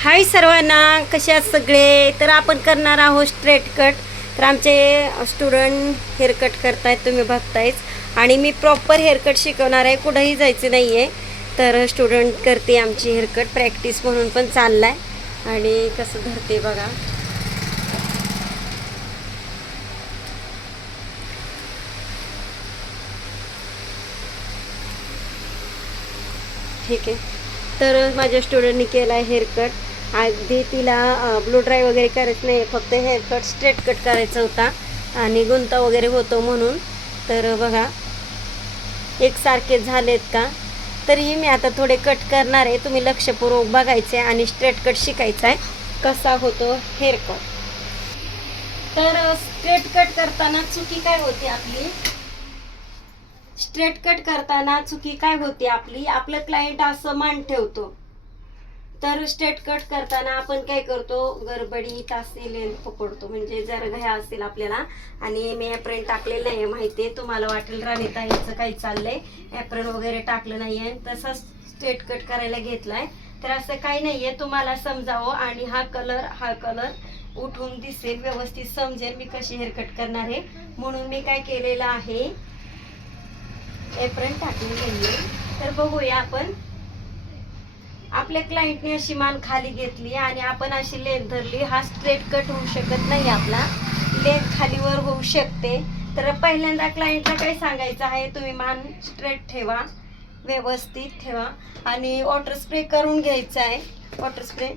हाय सर्वांना कसे आहात सगळे? तर आपण करणार आहोत स्ट्रेट कट तर आमचे स्टुडंट हेअरकट करतायत तुम्ही बघतायच आणि मी प्रॉपर हेअरकट शिकवणार आहे कुठंही जायचं नाही आहे तर स्टुडंट करते आमची हेअरकट प्रॅक्टिस म्हणून पण चालला आहे आणि कसं धरते बघा. ठीक आहे. तर माझ्या स्टुडंटनी केला आहे हेअरकट अगदी तिला ब्लू ड्राय वगैरे करायचं नाही फक्त हेअरकट स्ट्रेट कट करायचा होता. आणि गुंता वगैरे होतो म्हणून. तर बघा एकसारखे झालेत का? तरीही मी आता थोडे कट करणार आहे. तुम्ही लक्षपूर्वक बघायचे आणि स्ट्रेट कट शिकायचा आहे. कसा होतो हेअरकट तर स्ट्रेट कट करताना चुकी काय होती आपली? स्ट्रेट कट करताना चुकी काय होती आपली? आपलं क्लायंट असं मान ठेवतो. तर स्ट्रेट कट करताना आपण काय करतो? गरबडी तासी लेंथ पकडतो. म्हणजे जर घ्या असेल आपल्याला आणि मी ॲप्रन टाकलेलं नाही माहिती आहे तुम्हाला वाटेल राणीता याचं काही चाललंय. ॲप्रन वगैरे टाकलं नाही आहे तसंच स्टेट कट करायला घेतलाय. तर असं काही नाही आहे तुम्हाला समजावं आणि हा कलर हा कलर उठून दिसेल व्यवस्थित समजेल मी कशी हेअरकट करणार आहे. म्हणून मी काय केलेलं आहे एप्रेन टाकलेली आहे तर बघूया आपण. आपल्या क्लायंटने अशी मान खाली घेतली आणि आपण अशी लेन धरली हा स्ट्रेट कट होऊ शकत नाही आपला. लेन खालीवर होऊ शकते. तर पहिल्यांदा क्लायंटला काय सांगायचं आहे तुम्ही मान स्ट्रेट ठेवा व्यवस्थित ठेवा. आणि वॉटर स्प्रे करून घ्यायचा आहे. वॉटर स्प्रे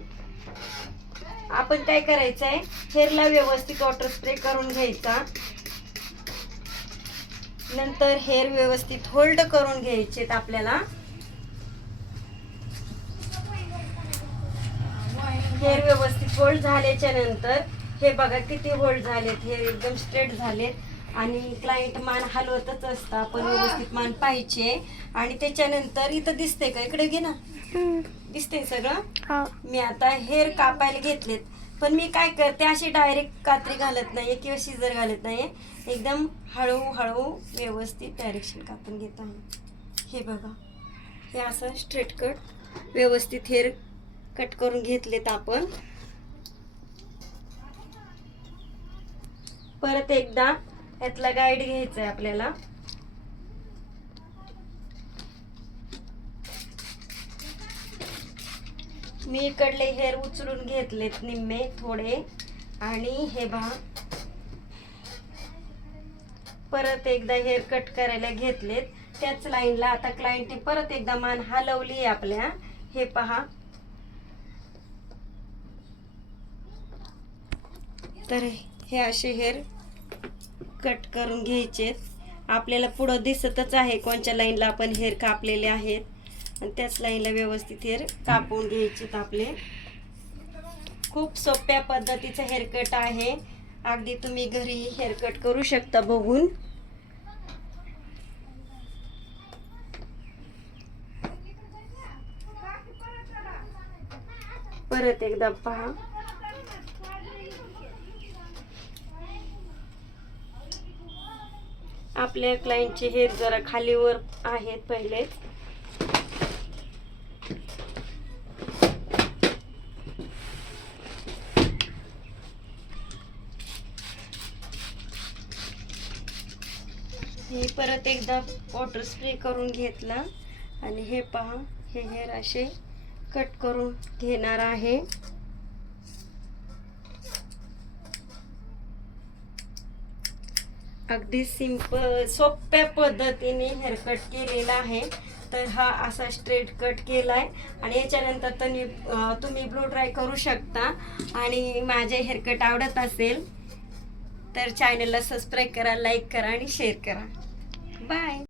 आपण काय करायचं आहे हेअरला व्यवस्थित वॉटर स्प्रे करून घ्यायचा. नंतर हेअर व्यवस्थित होल्ड करून घ्यायचेत आपल्याला. हेअर व्यवस्थित होल्ड झाल्याच्यानंतर हे बघा किती होल्ड झालेत हेअर एकदम स्ट्रेट झालेत. आणि क्लायंट मान हलवतच असतं आपण व्यवस्थित मान पाहिजे. आणि त्याच्यानंतर इथं दिसते का? इकडे घे ना. दिसते सगळं? मी आता हेअर कापायला घेतलेत. पण मी काय करते अशी डायरेक्ट कात्री घालत नाहीये किंवा शिजर घालत नाहीये. एकदम हळूहळू व्यवस्थित डायरेक्शन कापून घेत आहे हे बघा. हे असं स्ट्रेट कट व्यवस्थित हेअर कट करून घेतलेत आपण. परत एकदा यातला गाईड घ्यायचा आहे आपल्याला. मी इकडले हेअर उचलून घेतलेत निम्मे थोडे. आणि हे पहा परत एकदा हेअर कट करायला घेतलेत. त्याच लाईनला आता क्लायंटने परत एकदा मान हलवली आहे आपल्या. हे पहा. तर हे असे हेअर कट करून घ्यायचेत आपल्याला पुढं दिसतच आहे कोणत्या लाईनला आपण हेअर कापलेले आहेत. आणि त्याच लाईनला व्यवस्थित हेअर कापून घ्यायचेत आपले. खूप सोप्या पद्धतीचं हेअरकट आहे. अगदी तुम्ही घरी हेअरकट करू शकता बघून. परत एकदा पहा. आपल्या क्लायंटचे हेअर जरा खालीवर आहेत पहिले. हे परत एकदा वॉटर स्प्रे करून घेतला. आणि हे पहा हे हेअर असे कट करून घेणार आहे. अगदी सिंपल सोप्या पद्धतीने हेअरकट केलेला आहे. तर हा असा स्ट्रेट कट केला आहे आणि याच्यानंतर तुम्ही तुम्ही ब्लू ड्राय करू शकता. आणि माझे हेअरकट आवडत असेल तर चॅनलला सबस्क्राईब करा लाईक करा आणि शेअर करा. बाय